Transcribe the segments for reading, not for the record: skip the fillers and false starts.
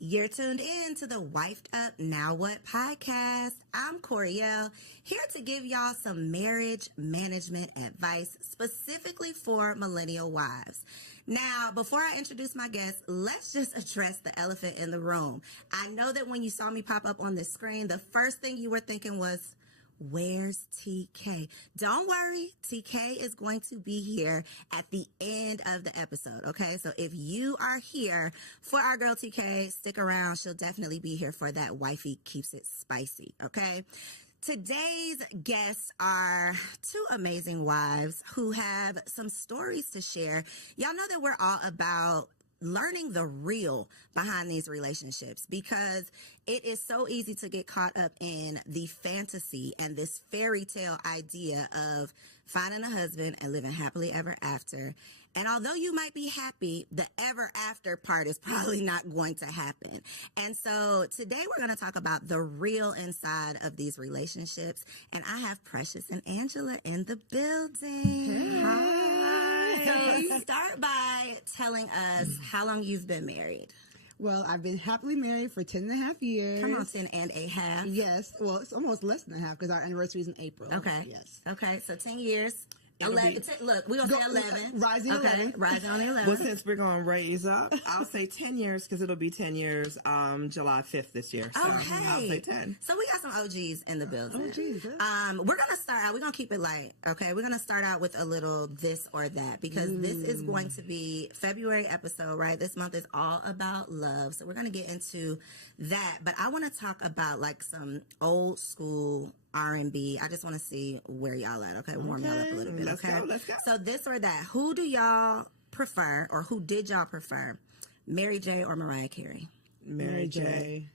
You're tuned in to the Wifed Up Now What podcast. I'm Coriel, here to give y'all some marriage management advice specifically for millennial wives. Now, before I introduce my guest, let's just address the elephant in the room. I know that when you saw me pop up on the screen, the first thing you were thinking was, where's TK? Don't worry, TK is going to be here at the end of the episode, okay? So if you are here for our girl TK, stick around. She'll definitely be here for that. Wifey keeps it spicy, okay? Today's guests are two amazing wives who have some stories to share. Y'all know that we're all about learning the real behind these relationships because it is so easy to get caught up in the fantasy and this fairy tale idea of finding a husband and living happily ever after. And although you might be happy, the ever after part is probably not going to happen. And so today we're going to talk about the real inside of these relationships. And I have Precious and Angela in the building. Hey. Hi. So start by telling us how long you've been married. Well, I've been happily married for 10 and a half years. Come on, 10 and a half. Yes. Well, it's almost less than a half because our anniversary is in April. Okay. Yes. Okay, so 10 years. 11. Look, we're going to say 11. Rising okay. 11. Rising on the 11. Well, since we're going to raise up, I'll say 10 years because it'll be 10 years July 5th this year. So okay. I'll say 10. So we got some OGs in the building. OGs, we're going to start out. We're going to keep it light, okay? We're going to start out with a little this or that because this is going to be February episode, right? This month is all about love. So we're going to get into that. But I want to talk about like some old school R&B. I just want to see where y'all at, okay? Warm y'all up a little bit, okay? Let's go. So this or that, who do y'all prefer or who did y'all prefer, Mary J or Mariah Carey? Mary J.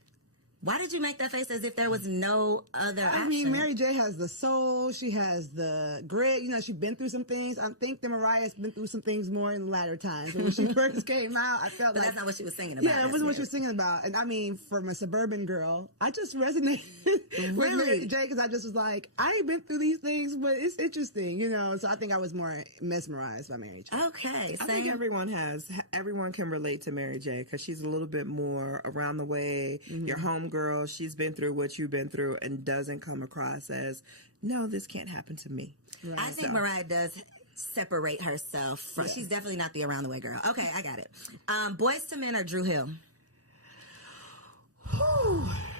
Why did you make that face as if there was no other option? I mean, Mary J has the soul. She has the grit. You know, she's been through some things. I think that Mariah's been through some things more in the latter times. When she first came out, I felt but like... that's not what she was singing about. Yeah, it wasn't what she was singing about. And I mean, from a suburban girl, I just resonated with Mary J because I just was like, I ain't been through these things, but it's interesting, you know? So I think I was more mesmerized by Mary J. Okay. I think everyone can relate to Mary J because she's a little bit more around the way. Your homegirl, she's been through what you've been through and doesn't come across as, no, this can't happen to me. Right. I think Mariah does separate herself from, she's definitely not the around the way girl. Okay, I got it. Boys to Men or Drew Hill?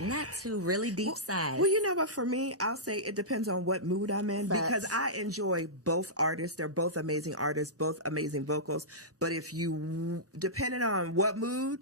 Not two really deep sides. Well, you know what? For me, I'll say it depends on what mood I'm in because I enjoy both artists. They're both amazing artists, both amazing vocals. But if you, depending on what mood,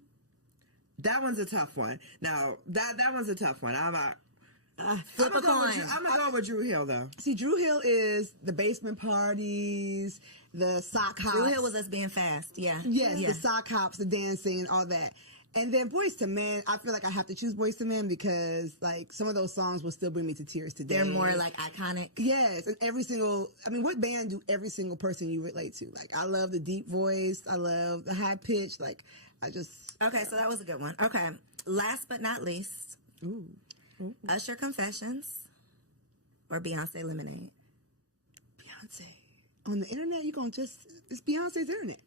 that one's a tough one. Now, that one's a tough one. Flip a coin. I'm going to go with Drew Hill, though. See, Drew Hill is the basement parties, the sock hops. Drew Hill was us being fast, yeah. Yes, the sock hops, the dancing, all that. And then Boys to Men, I feel like I have to choose Boys to Men because, like, some of those songs will still bring me to tears today. They're more, like, iconic. Yes, and what band do every single person you relate to? Like, I love the deep voice. I love the high pitch. Like, Okay, so that was a good one. Okay, last but not least, Usher Confessions or Beyonce Lemonade? Beyonce. On the internet, it's Beyonce's internet.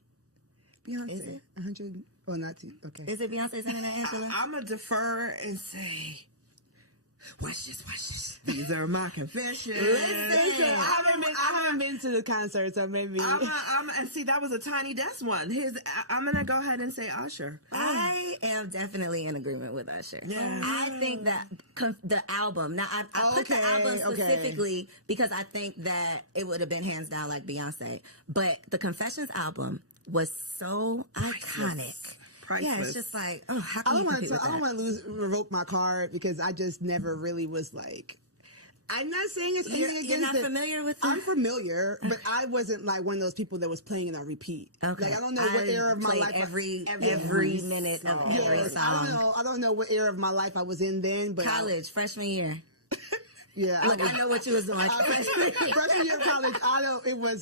Beyonce. Is it? 100, or not two, okay. Is it Beyonce's internet, Angela? I'm going to defer and say, watch this. These are my confessions. Listen, I haven't been to the concert, so maybe. And see, that was a Tiny Desk one. I'm going to go ahead and say Usher. I am definitely in agreement with Usher. Yeah. I think that the album, now I put the album specifically because I think that it would have been hands down like Beyonce, but the Confessions album was so iconic. Priceless. Yeah, it's just like, how can you compete with that? I don't want to revoke my card because I just never really was like. I'm not saying it's anything against it. You're not familiar with it? I'm familiar, but I wasn't like one of those people that was playing it on repeat. Okay. Like, I don't know what era of my life. Every minute of every song. I don't know what era of my life I was in then, but college, freshman year. Yeah. Look, I know what you was doing. Freshman year of college,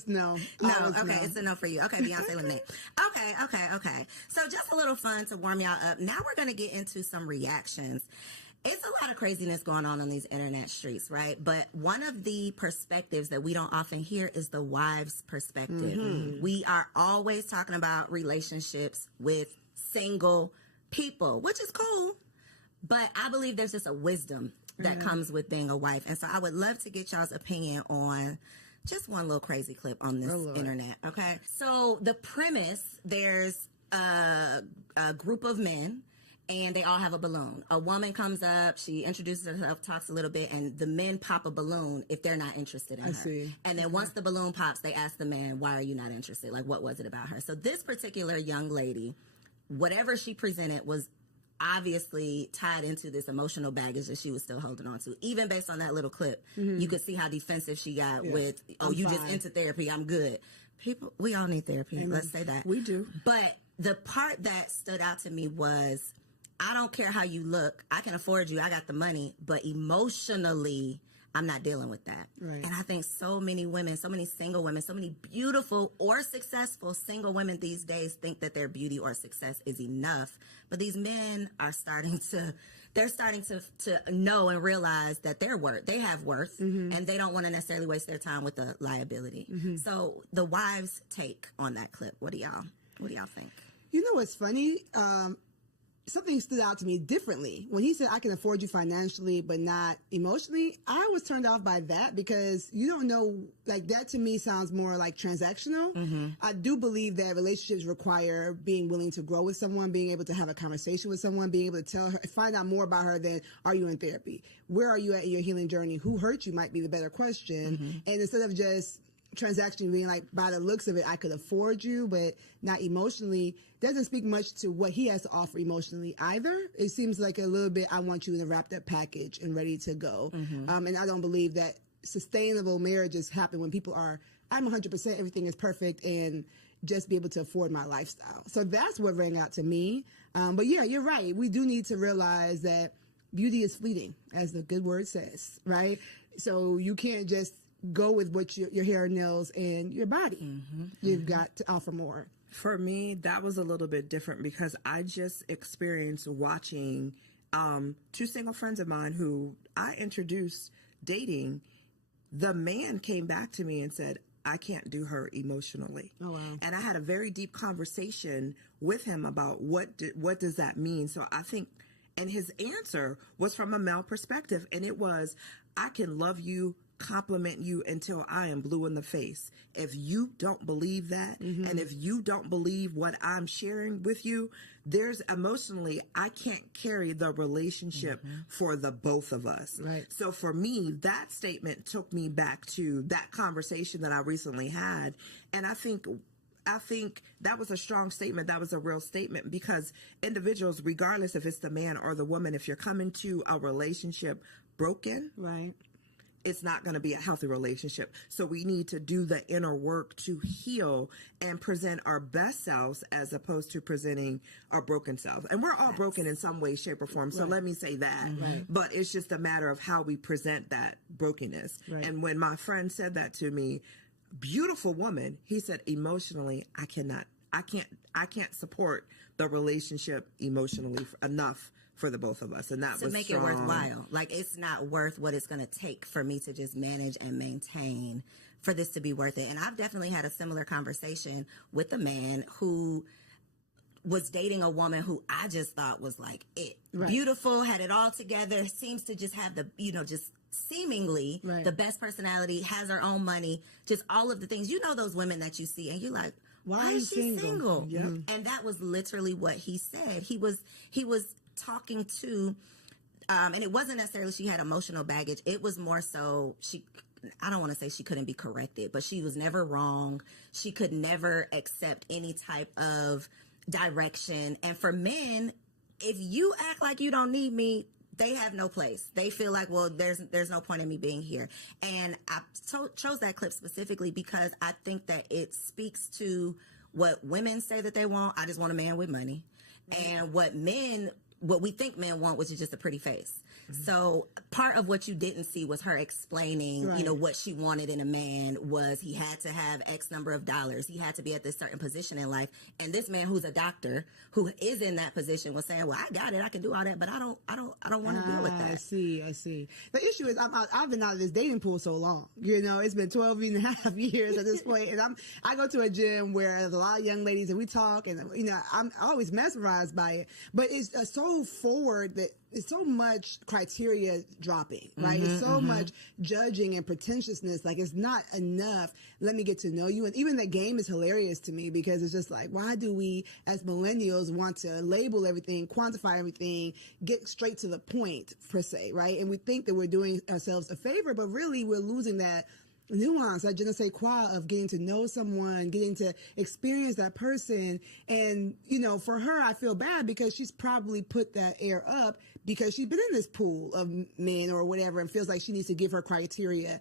no. Okay, it's a no for you. Okay, Beyonce Lemonade. Okay. So just a little fun to warm y'all up. Now we're going to get into some reactions. It's a lot of craziness going on these internet streets, right? But one of the perspectives that we don't often hear is the wife's perspective. We are always talking about relationships with single people, which is cool. But I believe there's just a wisdom that comes with being a wife. And so I would love to get y'all's opinion on just one little crazy clip on this internet, okay? So the premise, there's a group of men, and they all have a balloon. A woman comes up, she introduces herself, talks a little bit, and the men pop a balloon if they're not interested in her. See. And then once the balloon pops, they ask the man, why are you not interested? Like, what was it about her? So this particular young lady, whatever she presented was obviously tied into this emotional baggage that she was still holding on to. Even based on that little clip, you could see how defensive she got with, you just into therapy, I'm good. People, we all need therapy. Amen. Let's say that. We do. But the part that stood out to me was, I don't care how you look. I can afford you. I got the money. But emotionally, I'm not dealing with that. Right. And I think so many women, so many single women, so many beautiful or successful single women these days think that their beauty or success is enough. But these men are starting to know and realize that they have worth, and they don't want to necessarily waste their time with the liability. So the wives' take on that clip, what do y'all think? You know what's funny? Something stood out to me differently. When he said, I can afford you financially, but not emotionally, I was turned off by that because you don't know, like that to me sounds more like transactional. I do believe that relationships require being willing to grow with someone, being able to have a conversation with someone, being able to tell her, find out more about her than, are you in therapy? Where are you at in your healing journey? Who hurt you might be the better question. And instead of just transaction being like, by the looks of it, I could afford you, but not emotionally, doesn't speak much to what he has to offer emotionally either. It seems like a little bit, I want you in a wrapped up package and ready to go. And I don't believe that sustainable marriages happen when people are, I'm 100%, everything is perfect, and just be able to afford my lifestyle. So that's what rang out to me. But yeah, you're right. We do need to realize that beauty is fleeting, as the good word says, right? So you can't just go with what your hair, nails, and your body. You've got to offer more. For me, that was a little bit different because I just experienced watching two single friends of mine who I introduced dating. The man came back to me and said, I can't do her emotionally. Oh, wow. And I had a very deep conversation with him about what does that mean? So I think, and his answer was from a male perspective, and it was, I can love you, compliment you until I am blue in the face. If you don't believe that, and if you don't believe what I'm sharing with you, there's emotionally, I can't carry the relationship for the both of us. Right. So for me, that statement took me back to that conversation that I recently had. And I think that was a strong statement. That was a real statement, because individuals, regardless if it's the man or the woman, if you're coming to a relationship broken, Right. it's not going to be a healthy relationship. So we need to do the inner work to heal and present our best selves as opposed to presenting our broken selves. And we're all broken in some way, shape, or form. So let me say that. But it's just a matter of how we present that brokenness. Right. And when my friend said that to me, beautiful woman, he said, emotionally, I can't support the relationship emotionally enough for the both of us. And that was to make strong. it worthwhile. Like, it's not worth what it's going to take for me to just manage and maintain for this to be worth it. And I've definitely had a similar conversation with a man who was dating a woman who I just thought was like it. Right. Beautiful, had it all together, seems to just have the, just seemingly the best personality, has her own money, just all of the things. You know those women that you see and you're like, why is she single? Yep. And that was literally what he said. He was talking to, and it wasn't necessarily she had emotional baggage. It was more so I don't want to say she couldn't be corrected, but she was never wrong. She could never accept any type of direction. And for men, if you act like you don't need me, they have no place. They feel like, well, there's no point in me being here. And I chose that clip specifically because I think that it speaks to what women say that they want. I just want a man with money. And what men what we think men want, which is just a pretty face. So part of what you didn't see was her explaining, you know, what she wanted in a man was he had to have X number of dollars. He had to be at this certain position in life. And this man who's a doctor who is in that position was saying, well, I got it. I can do all that, but I don't want to deal with that. I see. The issue is I've been out of this dating pool so long. You know, it's been 12 and a half years at this point. And I go to a gym where there's a lot of young ladies and we talk and, you know, I'm always mesmerized by it, but it's so forward that it's so much criteria dropping, right? It's so much judging and pretentiousness. Like, it's not enough. Let me get to know you. And even the game is hilarious to me because it's just like, why do we as millennials want to label everything, quantify everything, get straight to the point per se, right? And we think that we're doing ourselves a favor, but really we're losing that nuance, that je ne sais quoi of getting to know someone, getting to experience that person. And, you know, for her, I feel bad because she's probably put that air up because she's been in this pool of men or whatever and feels like she needs to give her criteria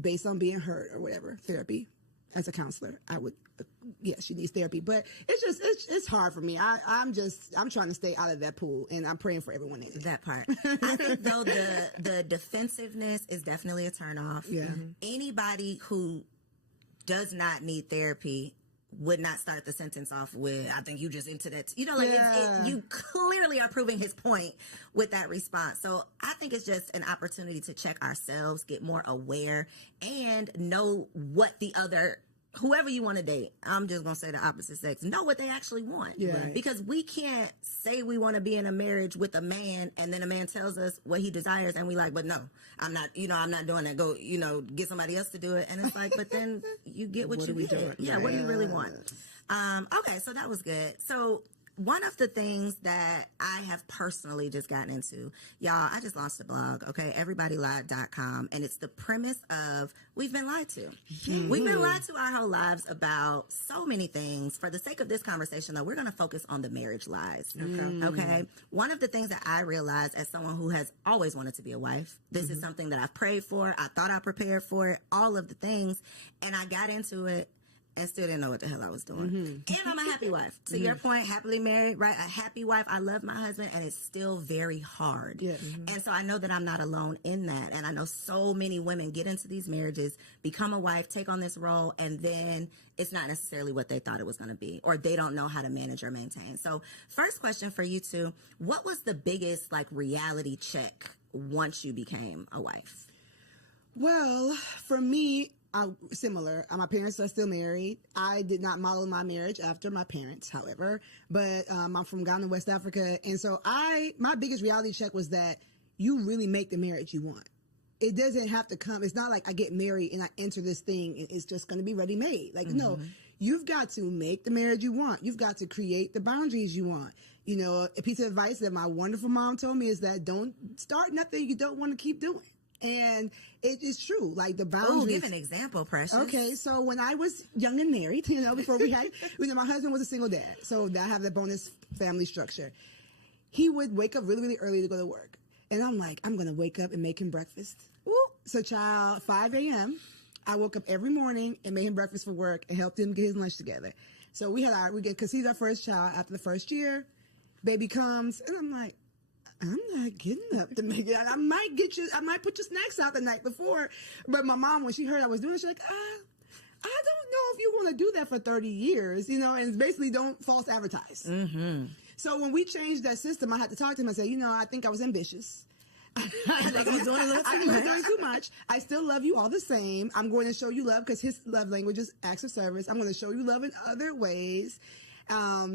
based on being hurt or whatever. Therapy. As a counselor, I would, she needs therapy. But it's hard for me. I'm trying to stay out of that pool, and I'm praying for everyone in it. That part. I think, though, the defensiveness is definitely a turnoff. Yeah. Anybody who does not need therapy would not start the sentence off with, I think you just into that. You know, like, you clearly are proving his point with that response. So I think it's just an opportunity to check ourselves, get more aware, and know what the other, whoever you want to date, I'm just going to say the opposite sex, know what they actually want. Yeah. Because we can't say we want to be in a marriage with a man and then a man tells us what he desires and we like, but no, I'm not doing that. Go, get somebody else to do it. And it's like, but then you get what you get. Yeah, what do you really want? Okay, so that was good. So one of the things that I have personally just gotten into, y'all, I just launched a blog, okay, everybodylied.com, and it's the premise of we've been lied to. We've been lied to our whole lives about so many things. For the sake of this conversation, though, we're going to focus on the marriage lies, okay? One of the things that I realized as someone who has always wanted to be a wife, this is something that I've prayed for, I thought I prepared for it, all of the things, and I got into it and still didn't know what the hell I was doing. And I'm a happy wife. To your point, happily married, right? A happy wife. I love my husband, and it's still very hard. Yeah. And so I know that I'm not alone in that. And I know so many women get into these marriages, become a wife, take on this role, and then it's not necessarily what they thought it was going to be, or they don't know how to manage or maintain. So first question for you two, what was the biggest reality check once you became a wife? Well, for me, similar. My parents are still married. I did not model my marriage after my parents, however, but I'm from Ghana, West Africa. And so my biggest reality check was that you really make the marriage you want. It doesn't have to come. It's not like I get married and I enter this thing and it's just going to be ready made. Like, no, you've got to make the marriage you want. You've got to create the boundaries you want. You know, a piece of advice that my wonderful mom told me is that don't start nothing you don't want to keep doing. And it is true, like the boundaries. Oh, give an example, Precious. Okay, so when I was young and married, before we had, my husband was a single dad, so I have the bonus family structure. He would wake up really, really early to go to work. And I'm like, I'm going to wake up and make him breakfast. Woo. So, 5 a.m., I woke up every morning and made him breakfast for work and helped him get his lunch together. So we because he's our first child after the first year, baby comes, and I'm like, I'm not getting up to make it. I might put your snacks out the night before. But my mom, when she heard I was doing it, she's like, I don't know if you want to do that for 30 years, and it's basically don't false advertise. So when we changed that system, I had to talk to him and say, I think I was ambitious. I think I was doing a little too much. I was doing too much. I still love you all the same. I'm going to show you love because his love language is acts of service. I'm going to show you love in other ways. Now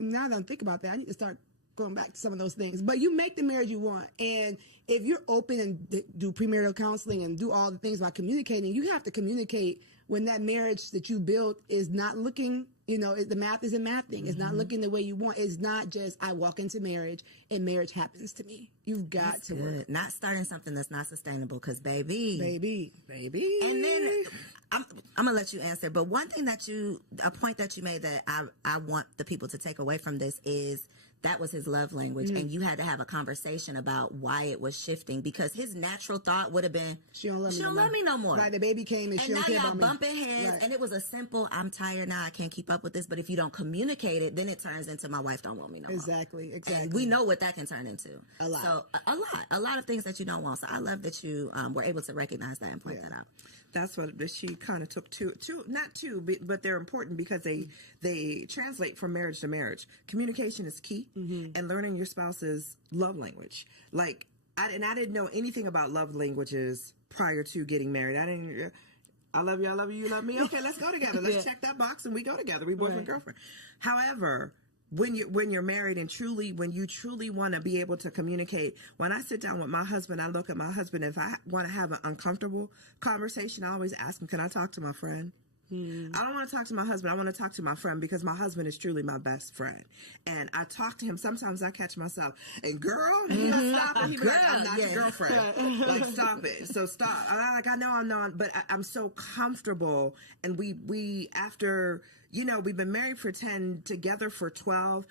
that I think about that, I need to start going back to some of those things. But you make the marriage you want. And if you're open and do premarital counseling and do all the things about communicating, you have to communicate when that marriage that you built is not looking, the math isn't mathing. It's not looking the way you want. It's not just I walk into marriage and marriage happens to me. You've got that's to good. work. Not starting something that's not sustainable because baby. And then I'm going to let you answer. But one thing a point that you made that I want the people to take away from this is that was his love language, and you had to have a conversation about why it was shifting, because his natural thought would have been, she don't love me no more. Like the baby came and she don't care about me. And now y'all bumping heads, and it was a simple, I'm tired now, I can't keep up with this. But if you don't communicate it, then it turns into, my wife don't want me no more. Exactly. And we know what that can turn into. A lot. So a lot of things that you don't want. So I love that you were able to recognize that and point that out. That's what she kind of took not two, but they're important because they translate from marriage to marriage. Communication is key, and learning your spouse's love language. Like, I didn't know anything about love languages prior to getting married. I love you, you love me. Okay, let's go together. Let's check that box and we go together. We boyfriend, girlfriend. However, when you're married and when you truly want to be able to communicate, when I sit down with my husband, I look at my husband. If I want to have an uncomfortable conversation, I always ask him, can I talk to my friend? I don't want to talk to my husband. I want to talk to my friend, because my husband is truly my best friend. And I talk to him. Sometimes I catch myself, and girl, he'll stop it. He'll be like, I'm not your girlfriend. Like, stop it. So stop. I know I'm not, but I'm so comfortable. And we after, we've been married for 10, together for 12.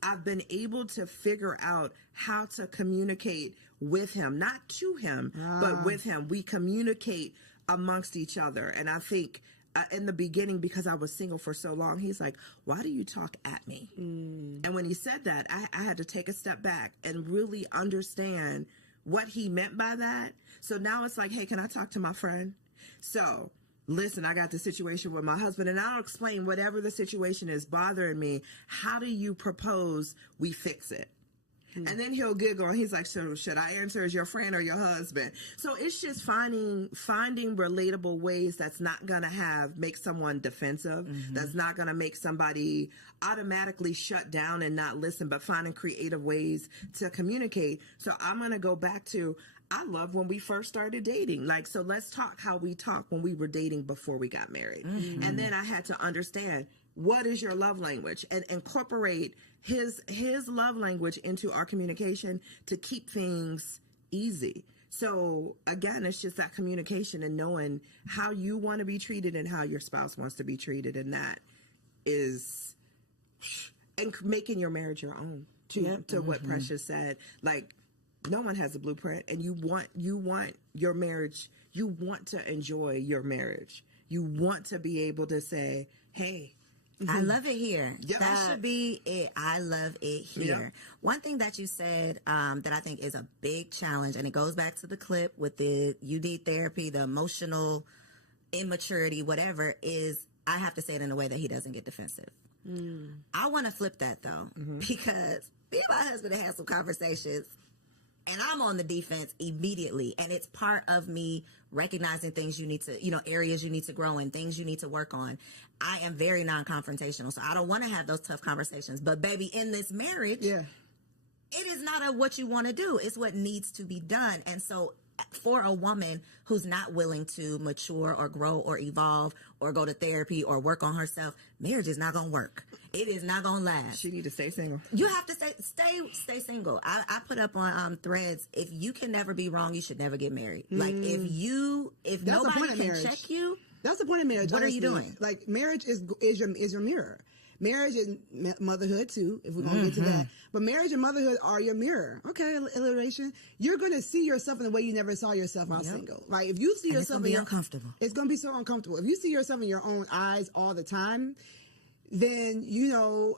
I've been able to figure out how to communicate with him, not to him, but with him. We communicate amongst each other. And I think, in the beginning, because I was single for so long, he's like, why do you talk at me? And when he said that, I had to take a step back and really understand what he meant by that. So now it's like, hey, can I talk to my friend? So listen, I got the situation with my husband, and I'll explain whatever the situation is bothering me. How do you propose we fix it? And then he'll giggle, and he's like, so should I answer as your friend or your husband? So it's just finding relatable ways that's not going to make someone defensive, that's not going to make somebody automatically shut down and not listen, but finding creative ways to communicate. So I'm going to go back to, I love when we first started dating. Like, so let's talk how we talked when we were dating before we got married. And then I had to understand, what is your love language, and incorporate his love language into our communication to keep things easy. So again, it's just that communication and knowing how you want to be treated and how your spouse wants to be treated. And that is, and making your marriage your own to what Precious said. Like, no one has a blueprint, and you want your marriage. You want to enjoy your marriage. You want to be able to say, hey, I love it here. Yep. That should be it. I love it here. Yep. One thing that you said that I think is a big challenge, and it goes back to the clip with the you need therapy, the emotional immaturity, whatever, is I have to say it in a way that he doesn't get defensive. I want to flip that, though, because me and my husband have had some conversations, and I'm on the defense immediately. And it's part of me recognizing things you need to, areas you need to grow in, things you need to work on. I am very non-confrontational, so I don't want to have those tough conversations. But baby, in this marriage, it is not what you want to do. It's what needs to be done. And so for a woman who's not willing to mature or grow or evolve or go to therapy or work on herself, marriage is not going to work. It is not going to last. She need to stay single. You have to stay single. I put up on threads, if you can never be wrong, you should never get married. Like, if nobody can check you, that's the point of marriage. What are you doing? Like, marriage is your mirror. Marriage is motherhood too, if we're going to get to that. But marriage and motherhood are your mirror. Okay, alliteration. You're going to see yourself in the way you never saw yourself while single. Like, if you see yourself, it's going to be uncomfortable. It's going to be so uncomfortable. If you see yourself in your own eyes all the time, then,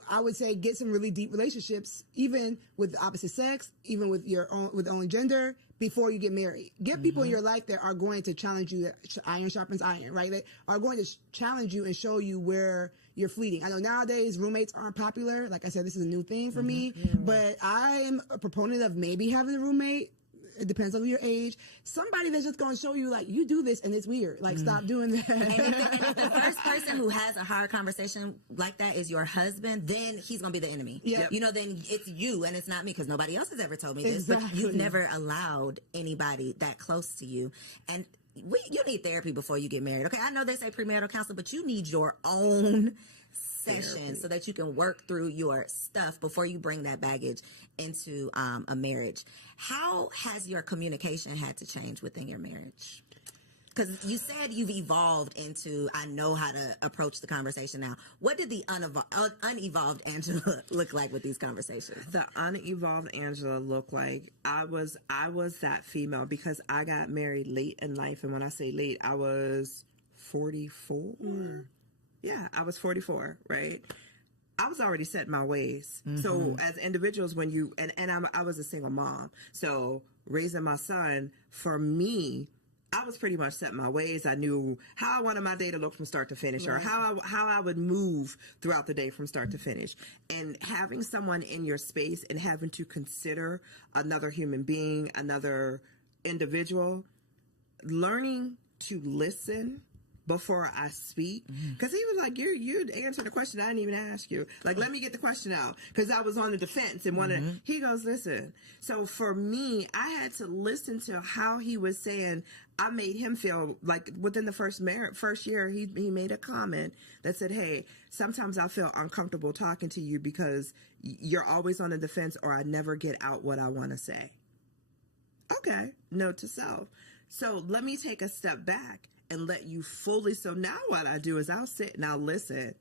I would say get some really deep relationships, even with the opposite sex, even with your own gender, before you get married. Get people in your life that are going to challenge you. Iron sharpens iron, right? They are going to challenge you and show you where you're fleeting. I know nowadays roommates aren't popular. Like I said, this is a new thing for me, but I am a proponent of maybe having a roommate. It depends on your age. Somebody that's just going to show you, like, you do this and it's weird. Like, stop doing that. And if the first person who has a hard conversation like that is your husband, then he's going to be the enemy. Yep. Then it's you and it's not me, because nobody else has ever told me this. But you've never allowed anybody that close to you. And you need therapy before you get married. Okay, I know they say premarital counseling, but you need your own session so that you can work through your stuff before you bring that baggage into a marriage. How has your communication had to change within your marriage? because you said you've evolved into, I know how to approach the conversation now. What did the unevolved Angela look like with these conversations? The unevolved Angela looked like I was that female because I got married late in life. And when I say late, I was 44. Yeah, I was 44, right? I was already set in my ways. So as individuals, when you, and I was a single mom. So raising my son, for me, I was pretty much set in my ways. I knew how I wanted my day to look from start to finish, or how I would move throughout the day from start to finish. And having someone in your space and having to consider another human being, another individual, learning to listen before I speak, because he was like, you answered the question I didn't even ask you. Like, let me get the question out, because I was on the defense and wanted. He goes, listen. So for me, I had to listen to how he was saying. I made him feel like within the first year, he made a comment that said, hey, sometimes I feel uncomfortable talking to you because you're always on the defense, or I never get out what I want to say. Okay, note to self. So let me take a step back and let you fully. So now what I do is I'll sit and I'll listen.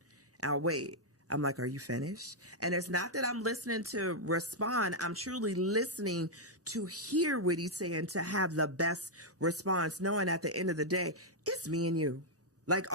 I'll wait. I'm like, are you finished? And it's not that I'm listening to respond. I'm truly listening to hear what he's saying, to have the best response, knowing at the end of the day, it's me and you. Like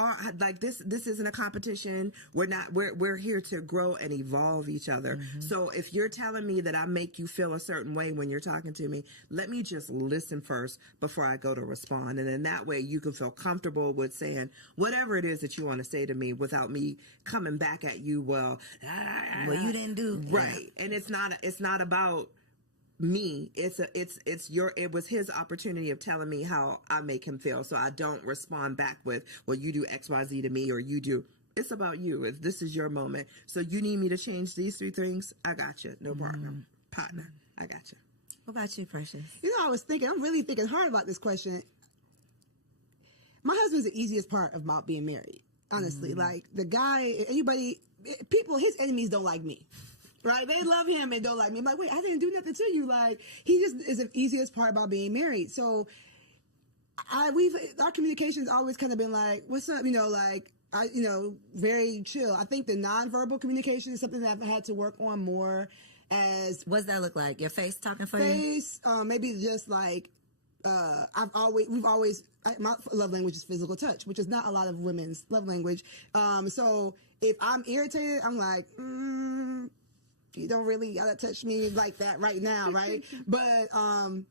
this isn't a competition. We're here to grow and evolve each other. So if you're telling me that I make you feel a certain way when you're talking to me, let me just listen first before I go to respond. And then that way you can feel comfortable with saying whatever it is that you want to say to me without me coming back at you. Well, you didn't do right. And it's not about me. It was his opportunity of telling me how I make him feel. So I don't respond back with, well, you do XYZ to me, or you do. It's about you. If this is your moment. So you need me to change these 3 things, I got you. No problem. Partner, I got you. What about you, Precious? I'm really thinking hard about this question. My husband's the easiest part about being married. Honestly, like the guy, his enemies don't like me. Right? They love him and don't like me. I'm like, wait, I didn't do nothing to you. Like, he just is the easiest part about being married. So our communication's always kind of been like, what's up? Very chill. I think the nonverbal communication is something that I've had to work on more. What's that look like? Your face talking for you? Face, maybe just like, my love language is physical touch, which is not a lot of women's love language. So if I'm irritated, I'm like, you don't really gotta touch me like that right now, right? But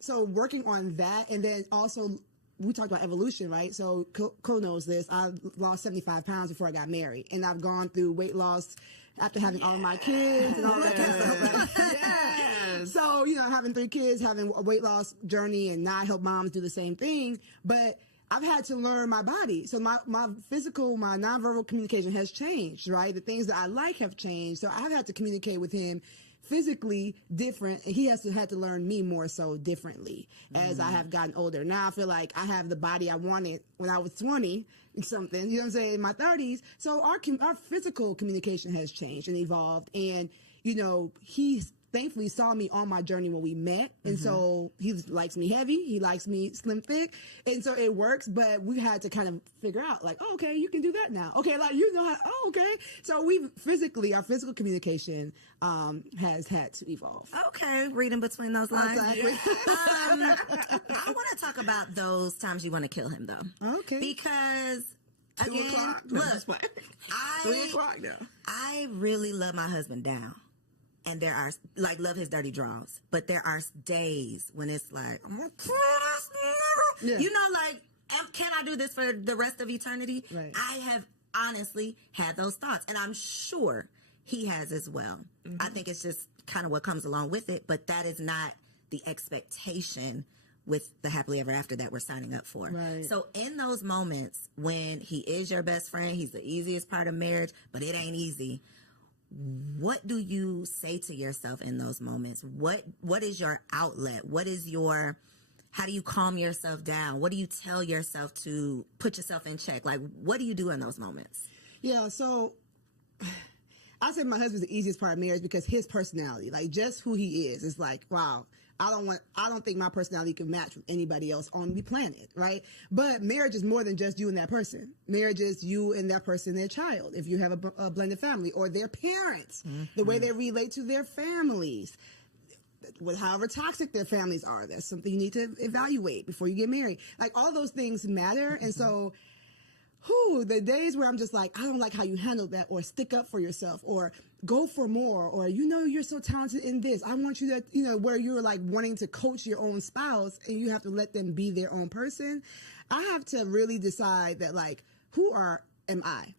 so working on that, and then also we talked about evolution, right? So Cole knows this. I lost 75 pounds before I got married, and I've gone through weight loss after having all of my kids and all that kind of stuff. Yes. So having 3 kids, having a weight loss journey, and now I help moms do the same thing, but I've had to learn my body. So my nonverbal communication has changed, right? The things that I like have changed. So I've had to communicate with him physically different, and he had to learn me more so differently as I have gotten older. Now I feel like I have the body I wanted when I was 20 something, you know what I'm saying, in my 30s. So our physical communication has changed and evolved, and he's thankfully saw me on my journey when we met. And so he likes me heavy. He likes me slim thick. And so it works, but we had to kind of figure out like, oh, okay, you can do that now. Okay. Like, okay. So our physical communication, has had to evolve. Okay. Reading between those lines. Exactly. I want to talk about those times you want to kill him though. Okay. Because 2 o'clock. Look, 3 o'clock now. I really love my husband down. And there are, love his dirty draws. But there are days when it's like, I'm going to kill this nigga. Yeah. Can I do this for the rest of eternity? Right. I have honestly had those thoughts. And I'm sure he has as well. I think it's just kind of what comes along with it. But that is not the expectation with the happily ever after that we're signing up for. Right. So in those moments when he is your best friend, he's the easiest part of marriage, but it ain't easy. What do you say to yourself in those moments? What is your outlet? How do you calm yourself down? What do you tell yourself to put yourself in check? Like, what do you do in those moments? Yeah, so I said my husband's the easiest part of marriage because his personality, like just who he is like, wow, I don't think my personality can match with anybody else on the planet, right? But marriage is more than just you and that person. Marriage is you and that person, their child, if you have a blended family, or their parents, the way they relate to their families. With however toxic their families are, that's something you need to evaluate before you get married. Like, all those things matter. And so, the days where I'm just like, I don't like how you handled that, or stick up for yourself, or go for more, or, you're so talented in this, I want you to, where you're like wanting to coach your own spouse and you have to let them be their own person. I have to really decide that, like, am I?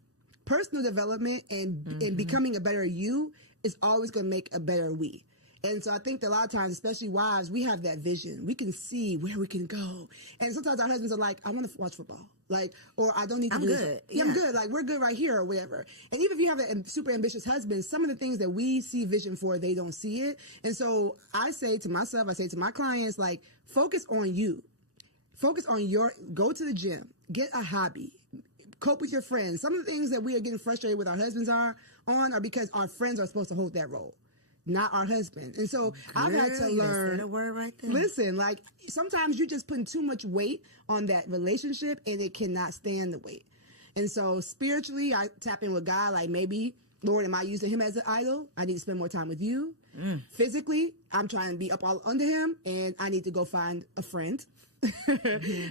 Personal development and becoming a better you is always going to make a better we. And so I think that a lot of times, especially wives, we have that vision. We can see where we can go. And sometimes our husbands are like, I want to watch football. Like, or I don't need to do good. Yeah, I'm good. Like, we're good right here, or whatever. And even if you have a super ambitious husband, some of the things that we see vision for, they don't see it. And so I say to myself, I say to my clients, like, focus on you. Focus on go to the gym, get a hobby, cope with your friends. Some of the things that we are getting frustrated with our husbands are because our friends are supposed to hold that role, not our husband. And so I've had to learn. A word right there. Listen, like, sometimes you're just putting too much weight on that relationship and it cannot stand the weight. And so spiritually, I tap in with God, like, maybe, Lord, am I using him as an idol? I need to spend more time with you. Physically, I'm trying to be up all under him and I need to go find a friend.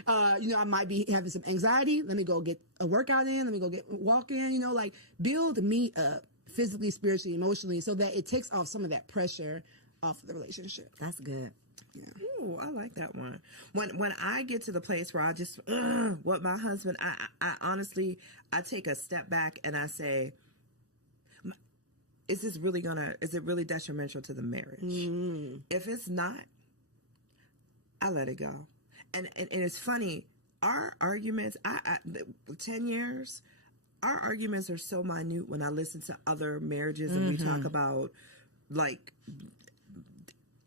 I might be having some anxiety. Let me go get a workout in. Let me go walk in, like, build me up physically, spiritually, emotionally, so that it takes off some of that pressure off of the relationship. That's good. Yeah. Ooh, I like that one. When I get to the place where I just, what my husband, I honestly, I take a step back and I say, is it really detrimental to the marriage? If it's not, I let it go. And it's funny, our arguments, 10 years, our arguments are so minute when I listen to other marriages and we talk about, like,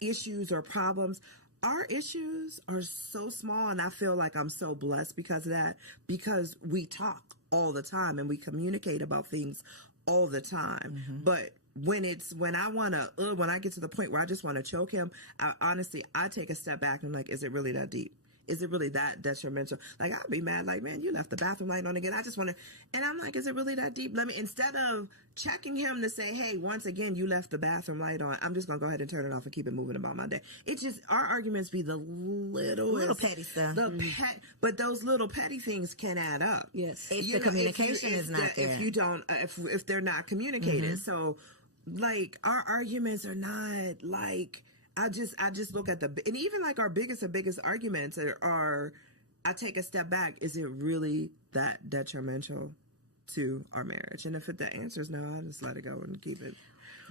issues or problems. Our issues are so small, and I feel like I'm so blessed because of that, because we talk all the time and we communicate about things all the time. But when I get to the point where I just want to choke him, I take a step back and I'm like, is it really that deep? Is it really that detrimental? Like, I'd be mad, like, man, you left the bathroom light on again. I just want to, and I'm like, is it really that deep? Instead of checking him to say, hey, once again, you left the bathroom light on, I'm just going to go ahead and turn it off and keep it moving about my day. It's just, our arguments be the little petty stuff. But those little petty things can add up. Yes. If the communication is not there. If you don't, if they're not communicated. So, like, our arguments are not, like, I just look at and even like our biggest arguments are, I take a step back. Is it really that detrimental to our marriage? And if the answer is no, I just let it go and keep it.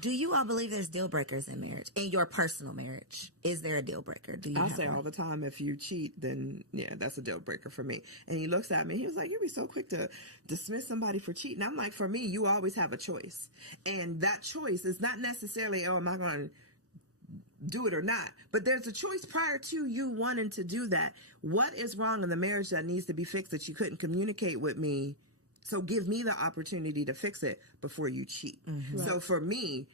Do you all believe there's deal breakers in marriage? In your personal marriage, is there a deal breaker? I say all the time, if you cheat, then yeah, that's a deal breaker for me. And he looks at me, he was like, you'd be so quick to dismiss somebody for cheating. I'm like, for me, you always have a choice. And that choice is not necessarily, am I going to do it or not, but there's a choice prior to you wanting to do that. What is wrong in the marriage that needs to be fixed that you couldn't communicate with me? So give me the opportunity to fix it before you cheat. So for me,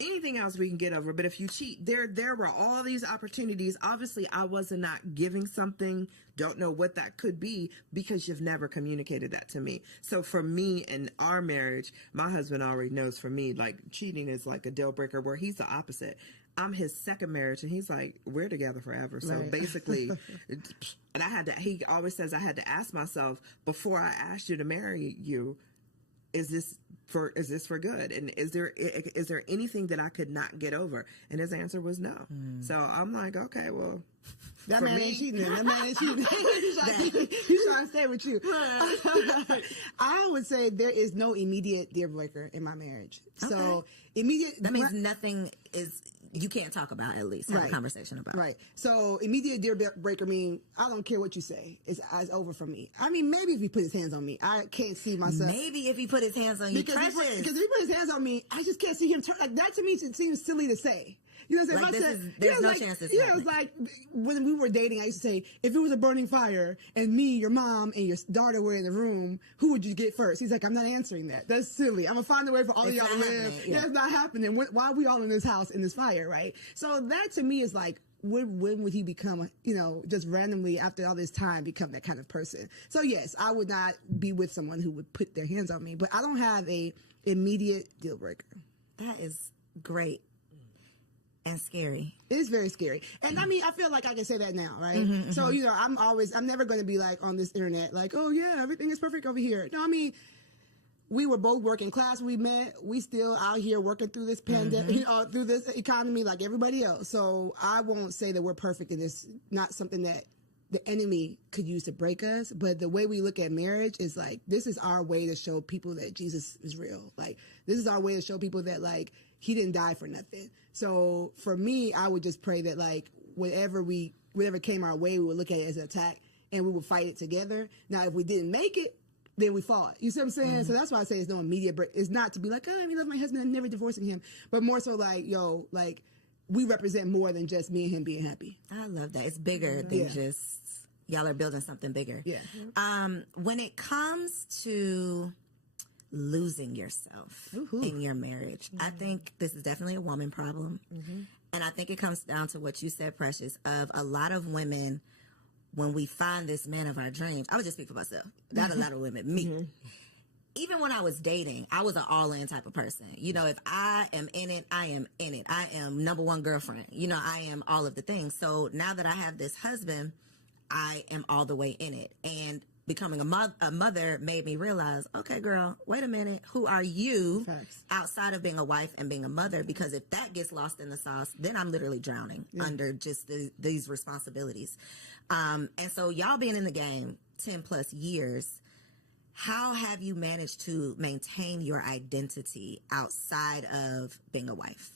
anything else we can get over, but if you cheat, there were all these opportunities. Obviously, I wasn't not giving something, don't know what that could be, because you've never communicated that to me. So for me in our marriage, my husband already knows, for me, like, cheating is like a deal breaker, where he's the opposite. I'm his second marriage, and he's like, we're together forever. So basically, and he always says I had to ask myself, before I asked you to marry you, is this for good? And is there anything that I could not get over? And his answer was no. So I'm like, okay, well, that man ain't cheating. That man ain't cheating. He's trying to stay with you. I would say there is no immediate deal breaker in my marriage. Okay. So that means nothing is, you can't talk about, at least have a conversation about. Right. So immediate deal breaker mean I don't care what you say. It's over for me. I mean, maybe if he put his hands on me, I can't see myself. Maybe if he put his hands on you, because if he put his hands on me, I just can't see him turn. Like, that to me seems silly to say. You know what I'm Like, saying? there's no chance this Yeah, it was like when we were dating, I used to say, if it was a burning fire and me, your mom, and your daughter were in the room, who would you get first? He's like, I'm not answering that. That's silly. I'm going to find a way for all of y'all to live. Yeah, it's not happening. Why are we all in this house, in this fire, right? So that to me is like, when would he become, just randomly after all this time become that kind of person? So yes, I would not be with someone who would put their hands on me, but I don't have a immediate deal breaker. That is great and scary. It is very scary. And I mean, I feel like I can say that now, right? So, I'm never going to be like on this internet, like, oh yeah, everything is perfect over here. No, I mean, we were both working class. We met. We still out here working through this pandemic, through this economy like everybody else. So I won't say that we're perfect in this. Not something that the enemy could use to break us. But the way we look at marriage is like, this is our way to show people that Jesus is real. Like, this is our way to show people that, like, he didn't die for nothing. So for me, I would just pray that, like, whatever came our way, we would look at it as an attack and we would fight it together. Now, if we didn't make it, then we fought. You see what I'm saying? So that's why I say it's no immediate break. It's not to be like, oh, I love my husband, I'm never divorcing him. But more so like, we represent more than just me and him being happy. I love that. It's bigger than just y'all are building something bigger. Yeah. When it comes to losing yourself in your marriage, I think this is definitely a woman problem. And I think it comes down to what you said, Precious, of a lot of women, when we find this man of our dreams, I would just speak for myself, not a lot of women, me. Even when I was dating, I was an all-in type of person. If I am in it, I am in it. I am number one girlfriend. I am all of the things. So now that I have this husband, I am all the way in it. And becoming a mother made me realize, okay, girl, wait a minute. Who are you outside of being a wife and being a mother? Because if that gets lost in the sauce, then I'm literally drowning under just these responsibilities. And so y'all being in the game 10 plus years, how have you managed to maintain your identity outside of being a wife?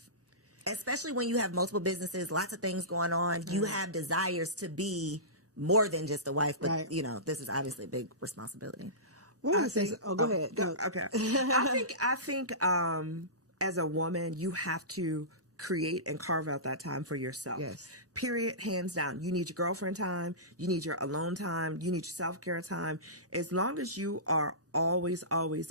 Especially when you have multiple businesses, lots of things going on. You have desires to be more than just a wife, but this is obviously a big responsibility. Go ahead. No. Okay. I think as a woman, you have to create and carve out that time for yourself. Yes. Period. Hands down. You need your girlfriend time. You need your alone time. You need your self-care time. As long as you are always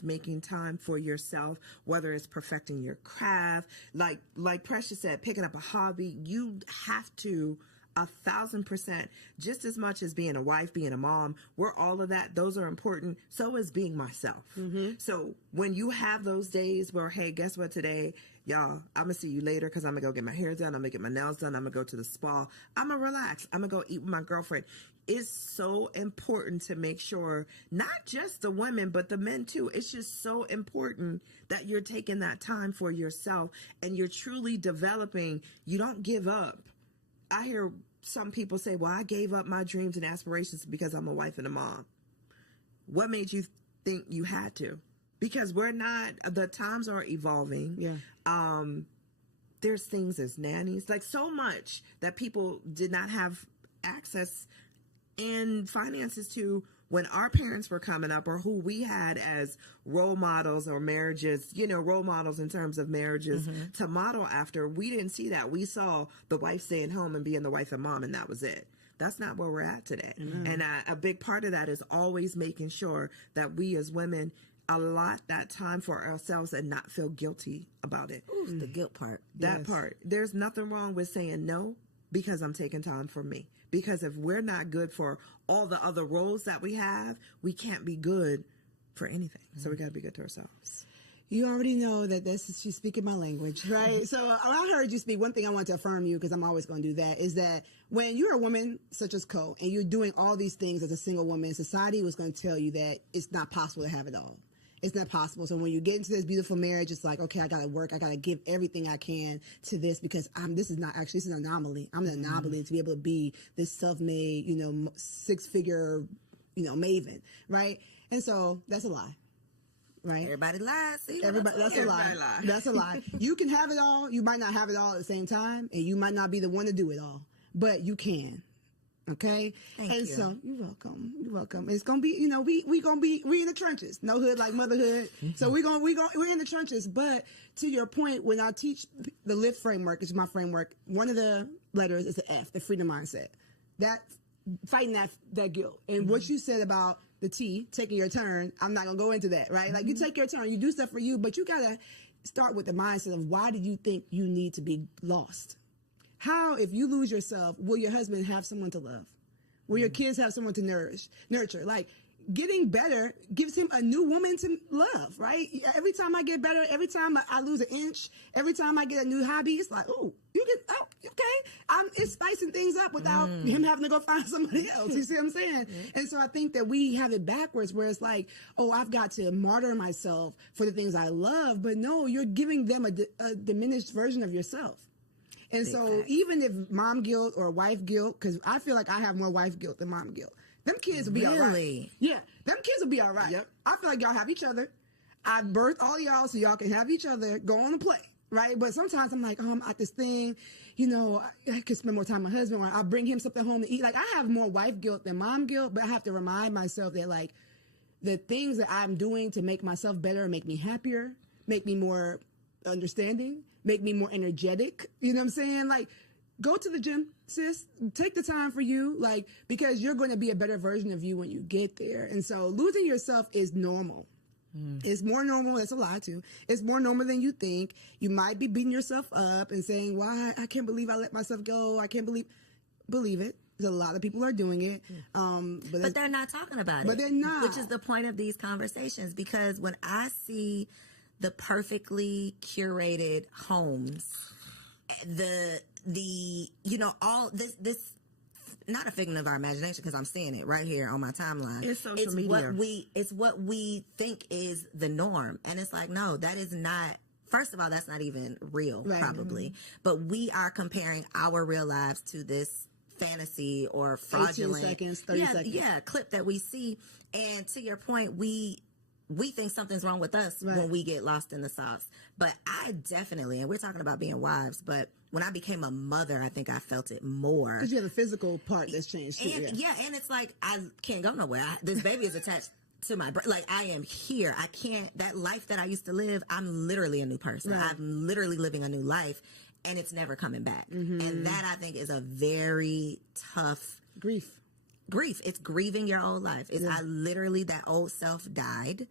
making time for yourself, whether it's perfecting your craft, like Precious said, picking up a hobby, you have to 1,000%, just as much as being a wife, being a mom, we're all of that. Those are important. So is being myself. So when you have those days where, hey, guess what today? Y'all, I'm going to see you later because I'm going to go get my hair done. I'm going to get my nails done. I'm going to go to the spa. I'm going to relax. I'm going to go eat with my girlfriend. It's so important to make sure, not just the women, but the men too. It's just so important that you're taking that time for yourself and you're truly developing. You don't give up. I hear some people say, well, I gave up my dreams and aspirations because I'm a wife and a mom. What made you think you had to? Because the times are evolving. Yeah. There's things as nannies, like so much that people did not have access and finances to when our parents were coming up, or who we had as role models or marriages, role models in terms of marriages to model after. We didn't see that. We saw the wife staying home and being the wife and mom, and that was it. That's not where we're at today. And a big part of that is always making sure that we as women allot that time for ourselves and not feel guilty about it. Ooh, the guilt part. That part. There's nothing wrong with saying no because I'm taking time for me. Because if we're not good for all the other roles that we have, we can't be good for anything. So we got to be good to ourselves. You already know that she's speaking my language, right? So I heard you speak. One thing I want to affirm you, because I'm always going to do that, is that when you're a woman such as Co, and you're doing all these things as a single woman, society was going to tell you that it's not possible to have it all. It's not possible. So when you get into this beautiful marriage, it's like, okay, I got to work. I got to give everything I can to this because this is an anomaly. I'm an anomaly to be able to be this self-made, 6-figure, maven, right? And so that's a lie. Right? Everybody lies. See, that's a lie. That's a lie. You can have it all. You might not have it all at the same time, and you might not be the one to do it all, but you can. Okay. Thank you. So you're welcome. You're welcome. It's gonna be, we in the trenches. No hood like motherhood. So we're in the trenches. But to your point, when I teach the LIFT framework, which is my framework, one of the letters is the F, the freedom mindset. That fighting that guilt. And what you said about the T, taking your turn, I'm not gonna go into that, right? Like you take your turn, you do stuff for you, but you gotta start with the mindset of why do you think you need to be lost? How, if you lose yourself, will your husband have someone to love? Will your kids have someone to nurture? Like, getting better gives him a new woman to love, right? Every time I get better, every time I lose an inch, every time I get a new hobby, it's like, okay. It's spicing things up without him having to go find somebody else. You see what I'm saying? And so I think that we have it backwards where it's like, oh, I've got to martyr myself for the things I love. But no, you're giving them a diminished version of yourself. And so even if mom guilt or wife guilt, because I feel like I have more wife guilt than mom guilt, them kids will be all right. Yeah, them kids will be all right. Yep. I feel like y'all have each other. I birthed all y'all so y'all can have each other, go on and play, right? But sometimes I'm like, I'm at this thing, I could spend more time with my husband, or I'll bring him something home to eat. Like, I have more wife guilt than mom guilt, but I have to remind myself that, like, the things that I'm doing to make myself better, make me happier, make me more understanding, make me more energetic. You know what I'm saying? Like, go to the gym, sis. Take the time for you, like, because you're going to be a better version of you when you get there. And so losing yourself is normal. It's more normal. That's a lie, too. It's more normal than you think. You might be beating yourself up and saying, why? I can't believe I let myself go. I can't believe it. A lot of people are doing it. But they're not talking about it. But they're not. Which is the point of these conversations. Because when I see the perfectly curated homes, all this not a figment of our imagination, because I'm seeing it right here on my timeline. It's social media. It's what we think is the norm, and it's like, no, that is not. First of all, that's not even real, probably. But we are comparing our real lives to this fantasy or fraudulent 18 seconds, 30 seconds. Clip that we see. And to your point, we think something's wrong with us when we get lost in the sauce. But I definitely, and we're talking about being wives, but when I became a mother, I think I felt it more. Because you have a physical part that's changed too. And it's like, I can't go nowhere. This baby is attached to my brain. Like, I am here. I can't, that life that I used to live, I'm literally a new person. Right. I'm literally living a new life, and it's never coming back. And that, I think, is a very tough grief. It's grieving your old life. I literally, that old self died,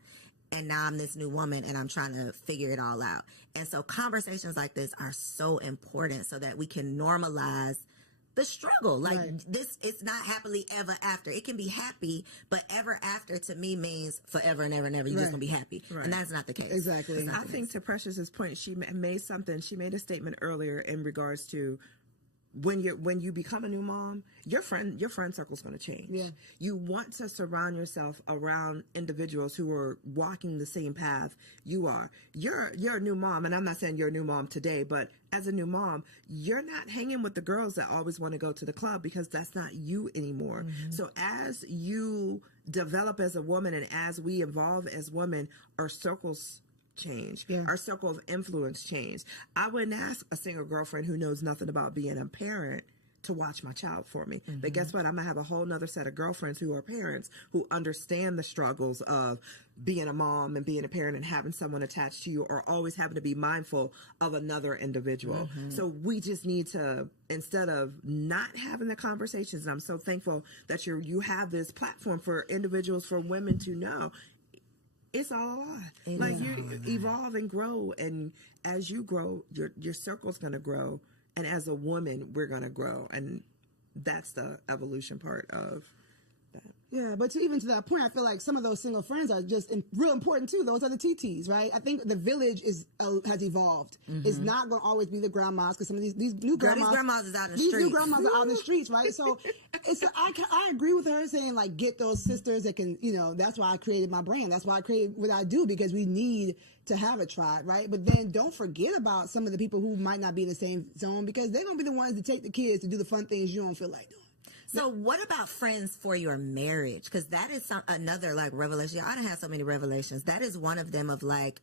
and now I'm this new woman, and I'm trying to figure it all out. And so conversations like this are so important so that we can normalize the struggle. Like, this, it's not happily ever after. It can be happy, but ever after to me means forever and ever and ever. You're just gonna be happy, and that's not the case. Exactly. I think to Precious's point, she made a statement earlier in regards to when you become a new mom, your friend circle's going to change. Yeah. You want to surround yourself around individuals who are walking the same path you are. You're a new mom, and I'm not saying you're a new mom today, but as a new mom, you're not hanging with the girls that always want to go to the club, because that's not you anymore. So as you develop as a woman, and as we evolve as women, our circles change. Our circle of influence change. I wouldn't ask a single girlfriend who knows nothing about being a parent to watch my child for me. But guess what? I'm going to have a whole nother set of girlfriends who are parents, who understand the struggles of being a mom and being a parent and having someone attached to you, or always having to be mindful of another individual. So we just need to, instead of not having the conversations, and I'm so thankful that you have this platform for individuals, for women to know, it's all a lie. Like, you evolve and grow, and as you grow, your circle's going to grow, and as a woman, we're going to grow, and that's the evolution part of that. Yeah, but even to that point, I feel like some of those single friends are just real important too. Those are the TTs, right? I think the village has evolved. It's not going to always be the grandmas, because some of these new grandmas, these grandmas is out in the these streets. new grandmas are out in the streets, right? So I agree with her saying, like, get those sisters that can, that's why I created my brand. That's why I created what I do, because we need to have a tribe, right? But then don't forget about some of the people who might not be in the same zone, because they're going to be the ones to take the kids to do the fun things you don't feel like doing. So what about friends for your marriage? Because that is another, like, revelation. I done had so many revelations. That is one of them, of, like,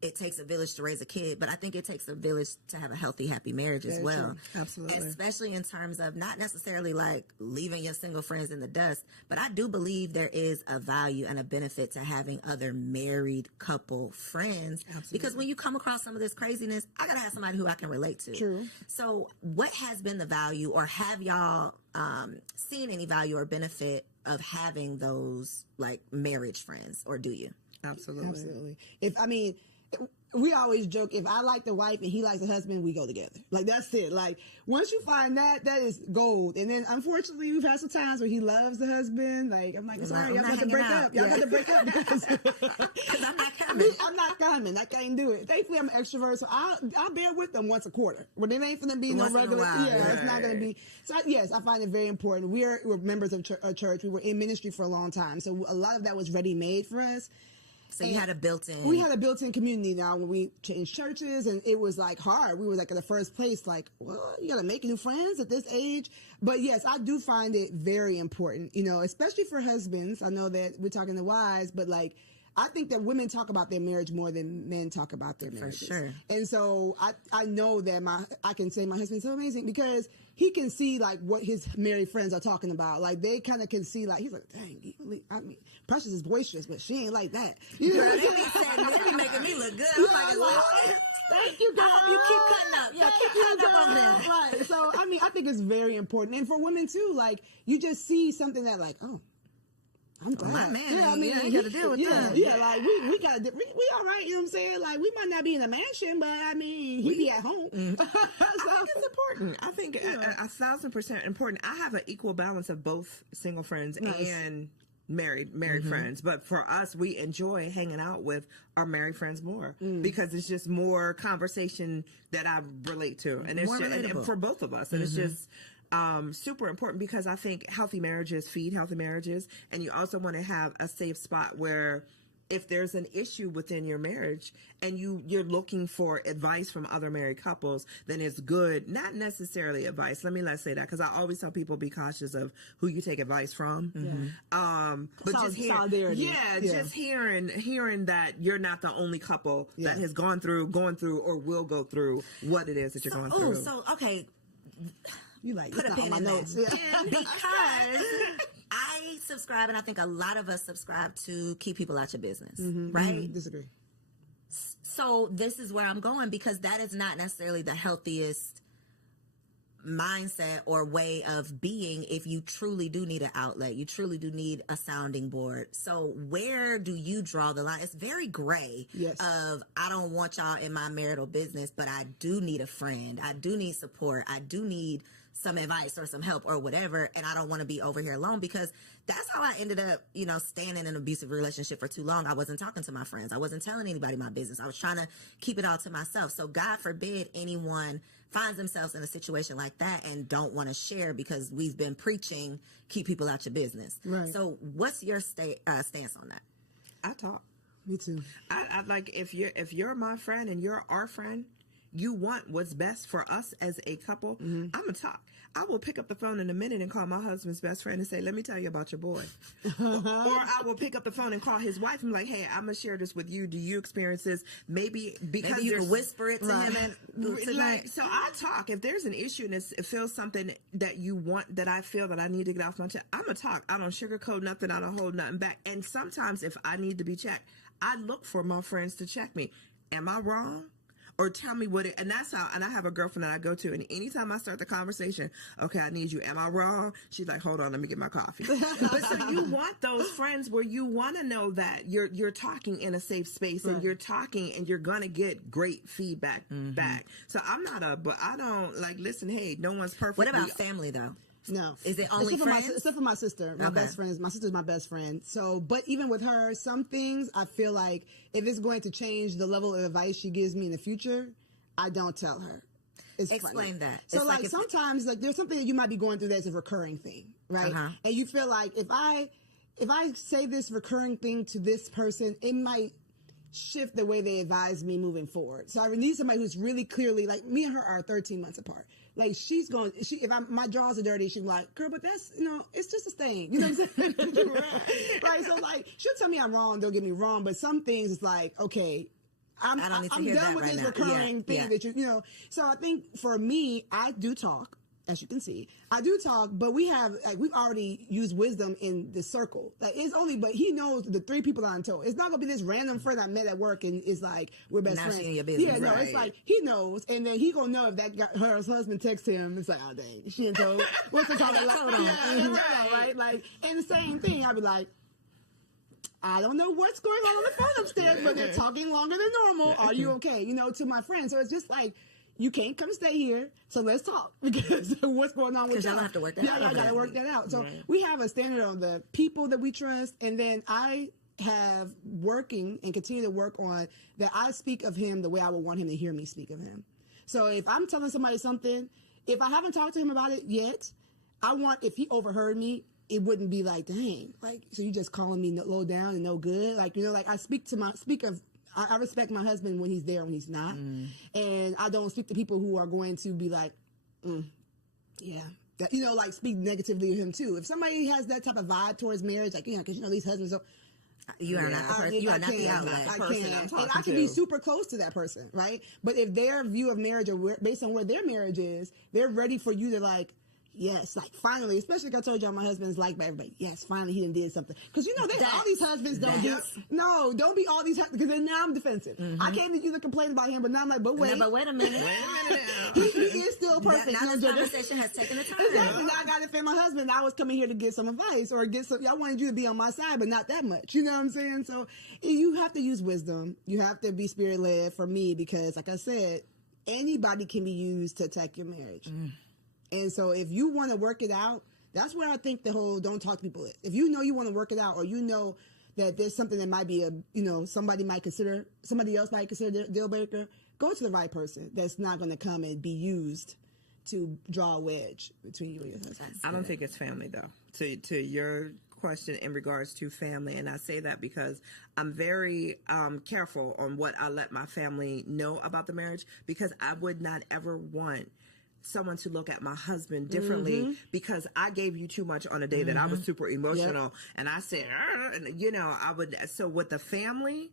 it takes a village to raise a kid, but I think it takes a village to have a healthy, happy marriage as well. True. Absolutely. Especially in terms of not necessarily like leaving your single friends in the dust, but I do believe there is a value and a benefit to having other married couple friends. Absolutely. Because when you come across some of this craziness, I gotta have somebody who I can relate to. True. So what has been the value, or have y'all seen any value or benefit of having those like marriage friends, or do you? Absolutely. We always joke, if I like the wife and he likes the husband, we go together. Like, that's it. Like, once you find that, that is gold. And then, unfortunately, we've had some times where he loves the husband. Like, I'm like, sorry, y'all got to break up. Y'all got to break up because I'm not coming. I'm not coming. I can't do it. Thankfully, I'm an extrovert, so I'll bear with them once a quarter. But it ain't finna be no regular. It's not going to be. So, yes, I find it very important. We're members of a church. We were in ministry for a long time. So, a lot of that was ready-made for us. So you had a built-in. We had a built-in community now when we changed churches, and it was like hard. We were like in the first place, like, well, you got to make new friends at this age. But yes, I do find it very important, especially for husbands. I know that we're talking to wives, but like, I think that women talk about their marriage more than men talk about their marriages. For sure. And so I know that I can say my husband's so amazing because he can see like what his married friends are talking about. Like they kind of can see like, he's like, dang, Precious is boisterous, but she ain't like that. Girl, they be making me look good. I'm like, as long as thank you, girl. You keep cutting up. Yeah, keep cutting up on there. Right. So I think it's very important. And for women too, like you just see something that like, oh, I'm glad. My man, he got to deal with that. Yeah, like we got to, we all right, you know what I'm saying? Like we might not be in a mansion, but he be at home. I think it's important. I think 1,000% important. I have an equal balance of both single friends and married friends, but for us, we enjoy hanging out with our married friends more because it's just more conversation that I relate to, and it's and for both of us, and it's just super important because I think healthy marriages feed healthy marriages, and you also want to have a safe spot where if there's an issue within your marriage and you're looking for advice from other married couples, then it's good, not necessarily advice. Let's say that, because I always tell people be cautious of who you take advice from. But just just hearing that you're not the only couple that has gone through or will go through what it is that you're going through. So okay. You like put a pin in notes because I subscribe, and I think a lot of us subscribe to keep people out your business, right? Disagree. So this is where I'm going, because that is not necessarily the healthiest mindset or way of being if you truly do need an outlet. You truly do need a sounding board. So where do you draw the line? It's very gray of, I don't want y'all in my marital business, but I do need a friend. I do need support. I do need some advice or some help or whatever, and I don't want to be over here alone, because that's how I ended up, staying in an abusive relationship for too long. I wasn't talking to my friends. I wasn't telling anybody my business. I was trying to keep it all to myself. So God forbid anyone finds themselves in a situation like that and don't want to share, because we've been preaching, keep people out your business. Right. So what's your stance on that? I talk. Me too. I like, if you're my friend and you're our friend, you want what's best for us as a couple, I'm going to talk. I will pick up the phone in a minute and call my husband's best friend and say, let me tell you about your boy. Or I will pick up the phone and call his wife and be like, hey, I'm going to share this with you. Do you experience this? Maybe you can whisper it to him. So I talk. If there's an issue and it feels something that you want, that I feel that I need to get off my chest, I'm going to talk. I don't sugarcoat nothing. I don't hold nothing back. And sometimes if I need to be checked, I look for my friends to check me. Am I wrong? Or tell me and that's how, and I have a girlfriend that I go to, and anytime I start the conversation, okay, I need you. Am I wrong? She's like, hold on, let me get my coffee. But so you want those friends where you want to know that you're talking in a safe space, and you're talking and you're going to get great feedback back. So but I don't listen, hey, no one's perfect. What about family though? No. Is it only friends? Except for my sister. My best friend my sister's my best friend. So, but even with her, some things I feel like if it's going to change the level of advice she gives me in the future, I don't tell her. Explain that. So sometimes there's something that you might be going through that's a recurring thing, right? And you feel like if I say this recurring thing to this person, it might shift the way they advise me moving forward. So I need somebody who's really clearly, like, me and her are 13 months apart. Like, if my drawers are dirty, she's like, girl, but that's, it's just a stain. You know what I'm saying? Right. So she'll tell me I'm wrong, don't get me wrong, but some things it's like, okay, I'm I don't need to I'm hear done that with right this now. recurring thing Yeah. that you know. So I think for me, I do talk. As you can see, I do talk, but we've already used wisdom in the circle. Like but he knows the 3 people on tow. It's not gonna be this random friend I met at work and is like, we're best Now friends. she in your business. Yeah, no, Right. it's like, he knows, and then he gonna know if her husband texts him, it's like, oh dang, she didn't tow. What's the call? Hold on. Right? Like, and the same thing, I'd be like, I don't know what's going on the phone upstairs, but they're talking longer than normal. Are you okay? You know, to my friends. So it's just like, you can't come stay here, so let's talk, because what's going on with Because y'all have to work that out. Yeah, y'all got to work that out. So we have a standard on the people that we trust, and then I have working and continue to work on that I speak of him the way I would want him to hear me speak of him. So if I'm telling somebody something, if I haven't talked to him about it yet, I want, if he overheard me, it wouldn't be like, dang, like, so you just calling me low down and no good? Like, you know, like I I respect my husband when he's there, when he's not. And I don't speak to people who are going to be like, yeah. That, you know, like speak negatively of him too. If somebody has that type of vibe towards marriage, like, because you know, these husbands don't. You are not the outlet. I person can't. I'm talking And I can be super close to that person, right? But if their view of marriage or based on where their marriage is, they're ready for you to like, yes, like finally, especially like I told y'all, my husband's liked by everybody. Yes, finally he did something. Because you know, all these husbands don't do. No, don't be all these because then now I'm defensive. I came to you to complain about him, but now I'm like, but wait a minute. he is still perfect. Now this conversation has taken a time. Exactly. Now I got to defend my husband. I was coming here to get some advice or get some. I wanted you to be on my side, but not that much. You know what I'm saying? So you have to use wisdom. You have to be spirit led for me because, like I said, anybody can be used to attack your marriage. And so if you want to work it out, that's where I think the whole don't talk to people is. If you know you want to work it out, or you know that there's something that might be somebody else might consider a deal breaker, go to the right person that's not going to come and be used to draw a wedge between you and your husband. I don't think it's family though. To your question in regards to family, and I say that because I'm very careful on what I let my family know about the marriage, because I would not ever want someone to look at my husband differently because I gave you too much on a day that I was super emotional and I said, and you know, I would. So with the family,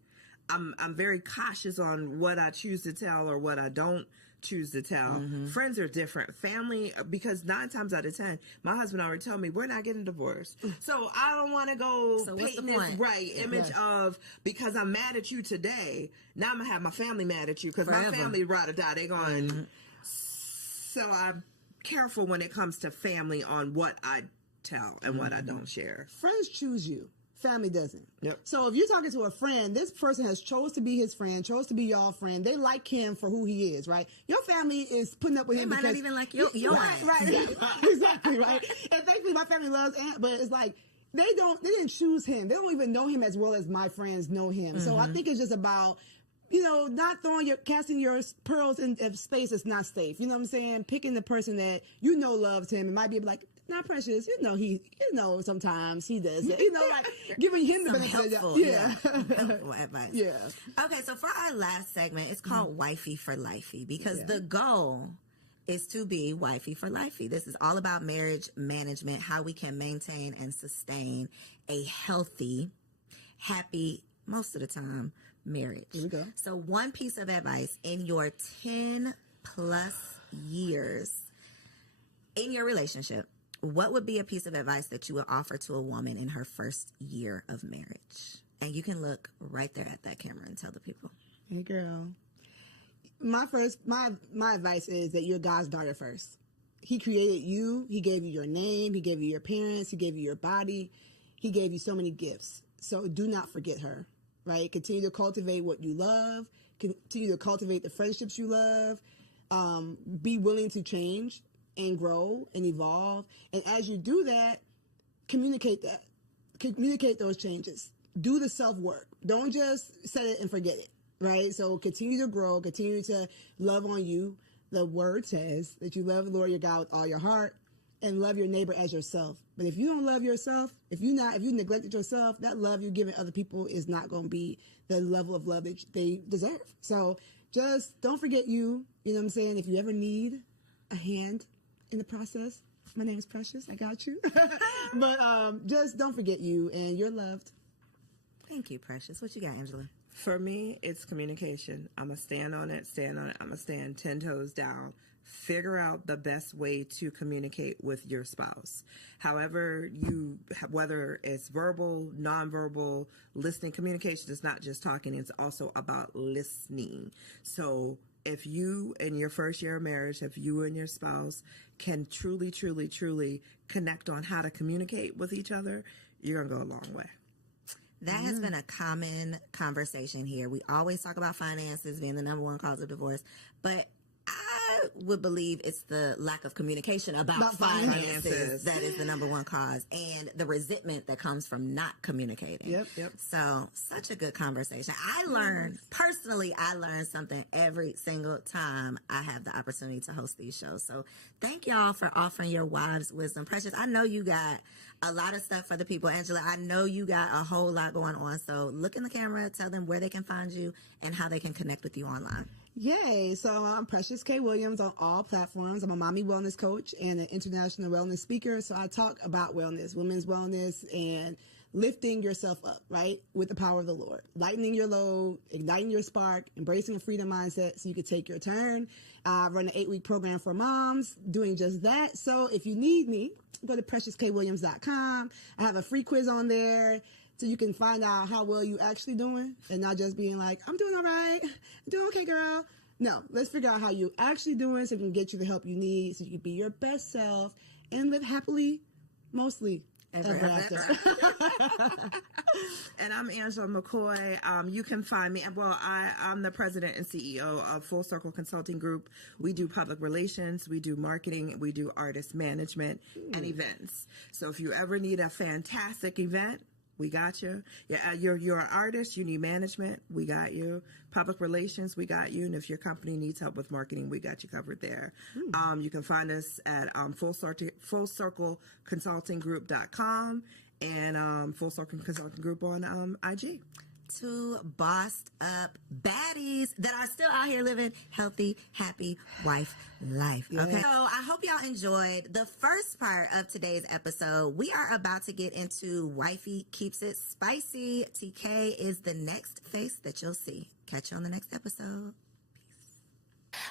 I'm very cautious on what I choose to tell or what I don't choose to tell. Friends are different. Family, because 9 times out of 10, my husband already told me we're not getting divorced. So I don't want to go paint this image of, because I'm mad at you today, now I'm gonna have my family mad at you because my family ride or die. They going. So I'm careful when it comes to family on what I tell and what I don't share. Friends choose you. Family doesn't. Yep. So if you're talking to a friend, this person has chose to be his friend, chose to be your friend. They like him for who he is, right? Your family is putting up with him because because might not even like your right, exactly, right. And thankfully, my family loves Ant, but it's like they didn't choose him. They don't even know him as well as my friends know him. So I think it's just about, you know, not casting your pearls in space that's not safe. You know what I'm saying? Picking the person that you know loves him and might be like, not Precious, you know, sometimes he does it. You know, like giving him the benefit of the helpful advice. Yeah. Okay, so for our last segment, it's called Wifey for Lifey, because the goal is to be wifey for lifey. This is all about marriage management, how we can maintain and sustain a healthy, happy, most of the time, marriage. Here we go. So one piece of advice in your 10 plus years in your relationship, what would be a piece of advice that you would offer to a woman in her first year of marriage? And you can look right there at that camera and tell the people. Hey girl. My advice is that you're God's daughter first. He created you. He gave you your name. He gave you your parents. He gave you your body. He gave you so many gifts. So do not forget her, right? Continue to cultivate what you love. Continue to cultivate the friendships you love. Be willing to change and grow and evolve. And as you do that, communicate that. Communicate those changes. Do the self-work. Don't just set it and forget it, right? So continue to grow, continue to love on you. The word says that you love the Lord your God with all your heart and love your neighbor as yourself. But if you don't love yourself, if you neglected yourself, that love you're giving other people is not going to be the level of love that they deserve. So just don't forget you. You know what I'm saying? If you ever need a hand in the process, my name is Precious. I got you. But just don't forget you, and you're loved. Thank you, Precious. What you got, Angela? For me, it's communication. I'm going to stand on it. I'm going to stand 10 toes down. Figure out the best way to communicate with your spouse. However, whether it's verbal, nonverbal, listening, communication is not just talking, it's also about listening. So if you, in your first year of marriage, if you and your spouse can truly, truly, truly connect on how to communicate with each other, you're going to go a long way. That has been a common conversation here. We always talk about finances being the number one cause of divorce, but I would believe it's the lack of communication about finances that is the number one cause, and the resentment that comes from not communicating. Yep. So, such a good conversation. I learn something every single time I have the opportunity to host these shows. So, thank y'all for offering your wives' wisdom. Precious, I know you got a lot of stuff for the people. Angela, I know you got a whole lot going on. So, look in the camera, tell them where they can find you and how they can connect with you online. Yay. So I'm Precious K. Williams on all platforms. I'm a mommy wellness coach and an international wellness speaker. So I talk about wellness, women's wellness, and lifting yourself up, right, with the power of the Lord. Lightening your load, igniting your spark, embracing a freedom mindset so you can take your turn. I run an 8-week program for moms doing just that. So if you need me, go to preciouskwilliams.com. I have a free quiz on there, so you can find out how well you actually doing and not just being like, I'm doing all right. I'm doing okay, girl. No, let's figure out how you actually doing so we can get you the help you need so you can be your best self and live happily, mostly ever after. And I'm Angela McCoy. You can find me. Well, I'm the president and CEO of Full Circle Consulting Group. We do public relations, we do marketing, we do artist management and events. So if you ever need a fantastic event, we got you. Yeah, you're an artist. You need management. We got you. Public relations. We got you. And if your company needs help with marketing, we got you covered there. You can find us at fullcircleconsultinggroup.com and Full Circle Consulting Group on IG. Two bossed up baddies that are still out here living healthy, happy wife life. Okay. So I hope y'all enjoyed the first part of today's episode. We are about to get into Wifey Keeps It Spicy. TK is the next face that you'll see. Catch you on the next episode.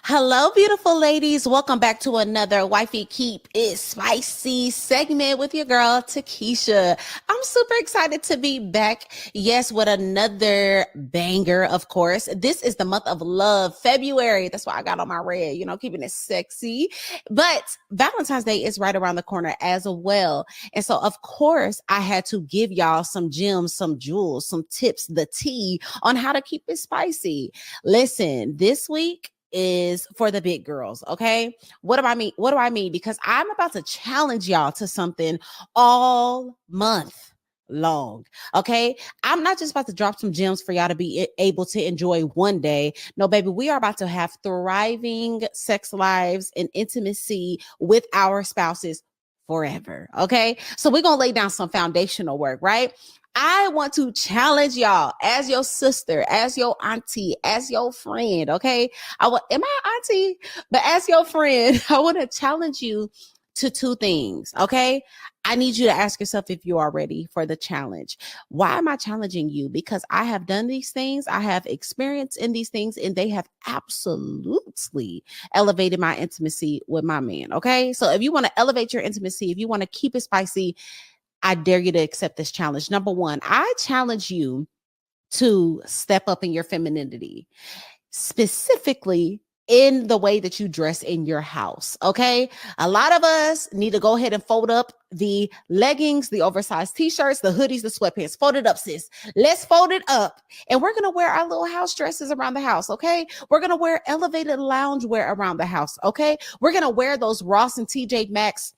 Hello, beautiful ladies. Welcome back to another Wifey Keep It Spicy segment with your girl, Takesha. I'm super excited to be back. Yes, with another banger, of course. This is the month of love, February. That's why I got on my red, keeping it sexy. But Valentine's Day is right around the corner as well. And so, of course, I had to give y'all some gems, some jewels, some tips, the tea on how to keep it spicy. Listen, this week is for the big girls. Okay. What do I mean? Because I'm about to challenge y'all to something all month long. Okay. I'm not just about to drop some gems for y'all to be able to enjoy one day. No, baby, we are about to have thriving sex lives and intimacy with our spouses forever. Okay. So we're going to lay down some foundational work, right? I want to challenge y'all as your sister, as your auntie, as your friend. Okay. Am I auntie? But as your friend, I want to challenge you to two things. Okay. I need you to ask yourself if you are ready for the challenge. Why am I challenging you? Because I have done these things. I have experience in these things, and they have absolutely elevated my intimacy with my man. Okay. So if you want to elevate your intimacy, if you want to keep it spicy, I dare you to accept this challenge. Number one, I challenge you to step up in your femininity, specifically in the way that you dress in your house. Okay. A lot of us need to go ahead and fold up the leggings, the oversized t-shirts, the hoodies, the sweatpants. Fold it up, sis. Let's fold it up. And we're going to wear our little house dresses around the house. Okay. We're going to wear elevated loungewear around the house. Okay. We're going to wear those Ross and TJ Maxx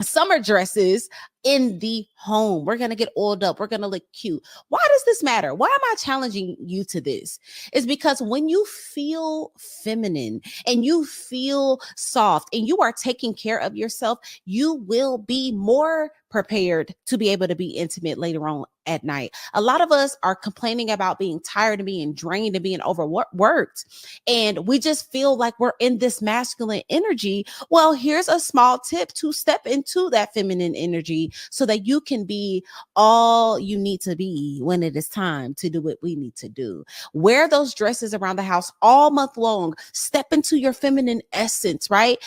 summer dresses in the home. We're going to get oiled up. We're going to look cute. Why does this matter? Why am I challenging you to this? It's because when you feel feminine and you feel soft and you are taking care of yourself, you will be more prepared to be able to be intimate later on at night. A lot of us are complaining about being tired and being drained and being overworked. And we just feel like we're in this masculine energy. Well, here's a small tip to step into that feminine energy so that you can be all you need to be when it is time to do what we need to do. Wear those dresses around the house all month long. Step into your feminine essence, right?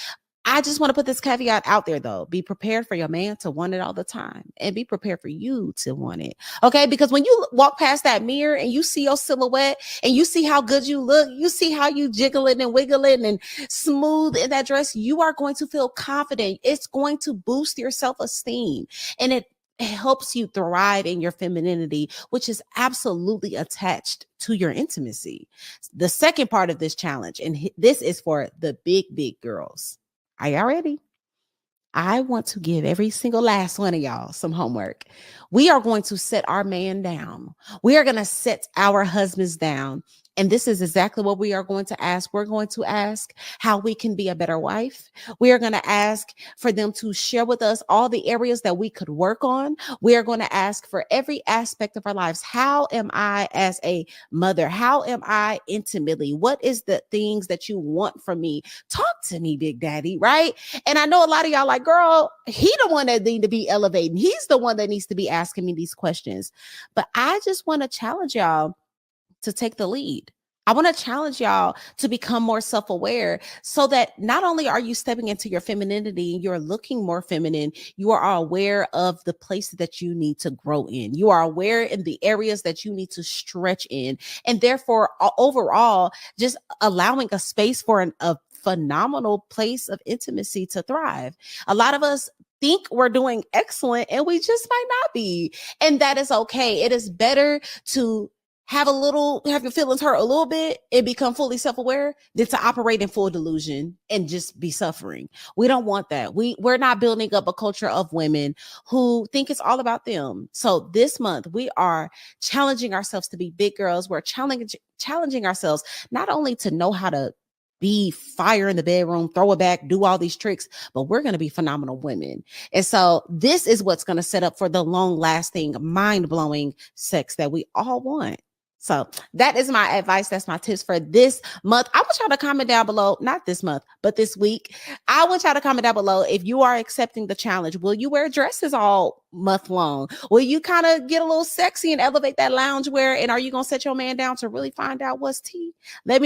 I just want to put this caveat out there though. Be prepared for your man to want it all the time, and be prepared for you to want it. Okay. Because when you walk past that mirror and you see your silhouette and you see how good you look, you see how you jiggling and wiggling and smooth in that dress, you are going to feel confident. It's going to boost your self-esteem, and it helps you thrive in your femininity, which is absolutely attached to your intimacy. The second part of this challenge, and this is for the big girls. Are y'all ready? I want to give every single last one of y'all some homework. We are going to set our man down. We are going to set our husbands down. And this is exactly what we are going to ask. We're going to ask how we can be a better wife. We are going to ask for them to share with us all the areas that we could work on. We are going to ask for every aspect of our lives. How am I as a mother? How am I intimately? What is the things that you want from me? Talk to me, Big Daddy, right? And I know a lot of y'all like, girl, he the one that need to be elevating. He's the one that needs to be asking me these questions. But I just want to challenge y'all to take the lead. I want to challenge y'all to become more self-aware so that not only are you stepping into your femininity, you're looking more feminine, you are aware of the places that you need to grow in. You are aware in the areas that you need to stretch in. And therefore, overall, just allowing a space for a phenomenal place of intimacy to thrive. A lot of us think we're doing excellent and we just might not be. And that is okay. It is better to have your feelings hurt a little bit and become fully self-aware than to operate in full delusion and just be suffering. We don't want that. We're not building up a culture of women who think it's all about them. So this month we are challenging ourselves to be big girls. We're challenging ourselves not only to know how to be fire in the bedroom, throw it back, do all these tricks, but we're going to be phenomenal women. And so this is what's going to set up for the long-lasting, mind-blowing sex that we all want. So that is my advice. That's my tips for this month. I want y'all to comment down below, not this month, but this week. I want y'all to comment down below if you are accepting the challenge. Will you wear dresses all month long? Will you kind of get a little sexy and elevate that loungewear? And are you going to set your man down to really find out what's tea? Let me know.